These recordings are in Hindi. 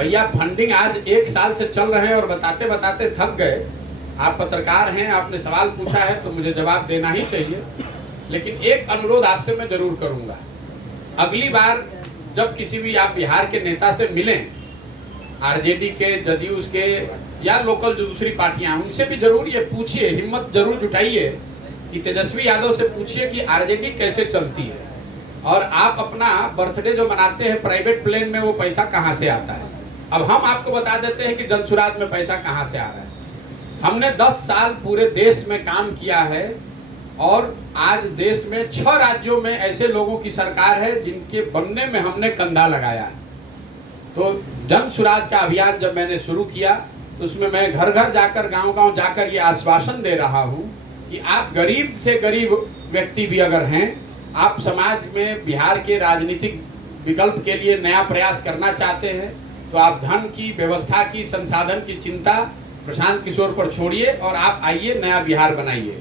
भैया फंडिंग आज 1 साल से चल रहे हैं और बताते बताते थक गए। आप पत्रकार हैं, आपने सवाल पूछा है तो मुझे जवाब देना ही चाहिए। लेकिन एक अनुरोध आपसे मैं जरूर करूंगा, अगली बार जब किसी भी आप बिहार के नेता से मिलें, आरजेडी के, जदयू के या लोकल जो दूसरी पार्टियां, उनसे भी जरूर ये पूछिए, हिम्मत जरूर जुटाइए कि तेजस्वी यादव से पूछिए कि आरजेडी कैसे चलती है और आप अपना बर्थडे जो मनाते हैं प्राइवेट प्लेन में, वो पैसा कहां से आता है। अब हम आपको बता देते हैं कि जनसुराज में पैसा कहां से आ रहा है। हमने 10 साल पूरे देश में काम किया है और आज देश में 6 राज्यों में ऐसे लोगों की सरकार है जिनके बनने में हमने कंधा लगाया है। तो जनसुराज का अभियान जब मैंने शुरू किया तो उसमें मैं घर घर जाकर, गांव गांव जाकर ये आश्वासन दे रहा हूं कि आप गरीब से गरीब व्यक्ति भी अगर हैं, आप समाज में बिहार के राजनीतिक विकल्प के लिए नया प्रयास करना चाहते हैं, तो आप धन की, व्यवस्था की, संसाधन की चिंता प्रशांत किशोर पर छोड़िए और आप आइए, नया बिहार बनाइए।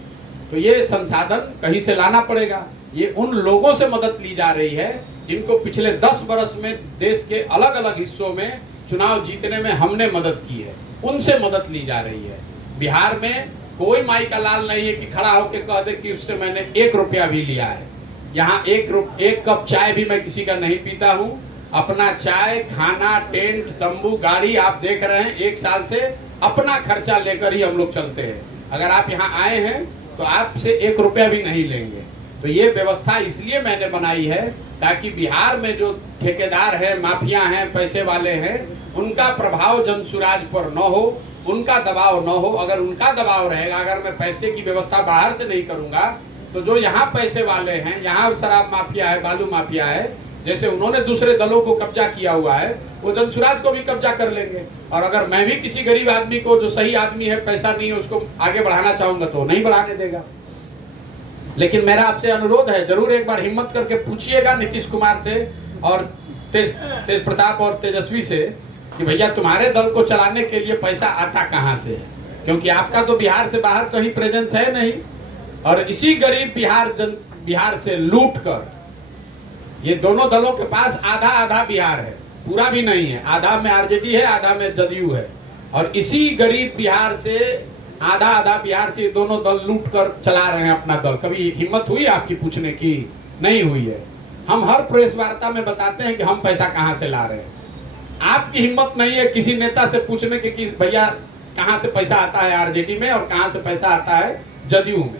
तो ये संसाधन कहीं से लाना पड़ेगा। ये उन लोगों से मदद ली जा रही है जिनको पिछले 10 वर्ष में देश के अलग अलग हिस्सों में चुनाव जीतने में हमने मदद की है, उनसे मदद ली जा रही है। बिहार में कोई माई का लाल नहीं है कि खड़ा होकर कह दे कि उससे मैंने 1 रुपया भी लिया है। यहाँ एक कप चाय भी मैं किसी का नहीं पीता हूँ। अपना चाय, खाना, टेंट, तंबू, गाड़ी आप देख रहे हैं, 1 साल से अपना खर्चा लेकर ही हम लोग चलते हैं। अगर आप यहाँ आए हैं तो आपसे 1 रुपया भी नहीं लेंगे। तो ये व्यवस्था इसलिए मैंने बनाई है ताकि बिहार में जो ठेकेदार हैं, माफिया हैं, पैसे वाले हैं, उनका प्रभाव जनसुराज पर न हो, उनका दबाव न हो। अगर उनका दबाव रहेगा, अगर मैं पैसे की व्यवस्था बाहर से नहीं करूंगा, तो जो यहाँ पैसे वाले हैं, यहाँ शराब माफिया है, बालू माफिया है, जैसे उन्होंने दूसरे दलों को कब्जा किया हुआ है, वो जनसुराज को भी कब्जा कर लेंगे। और अगर मैं भी किसी गरीब आदमी को, जो सही आदमी है, पैसा नहीं है, उसको आगे बढ़ाना चाहूंगा तो नहीं बढ़ाने देगा। लेकिन मेरा आपसे अनुरोध है, जरूर एक बार हिम्मत करके पूछिएगा नीतीश कुमार से और तेज प्रताप और तेजस्वी से कि भैया तुम्हारे दल को चलाने के लिए पैसा आता कहां से है, क्योंकि आपका तो बिहार से बाहर कहीं प्रेजेंस है नहीं। और इसी गरीब बिहार से लूट कर, ये दोनों दलों के पास आधा आधा बिहार है, पूरा भी नहीं है, आधा में आरजेडी है, आधा में जदयू है। और इसी गरीब बिहार से, आधा आधा बिहार से दोनों दल लूट कर चला रहे हैं अपना दल। कभी हिम्मत हुई आपकी पूछने की? नहीं हुई है। हम हर प्रेस वार्ता में बताते हैं कि हम पैसा कहां से ला रहे हैं। आपकी हिम्मत नहीं है किसी नेता से पूछने की कि भैया कहां से पैसा आता है आरजेडी में और कहां से पैसा आता है जदयू में।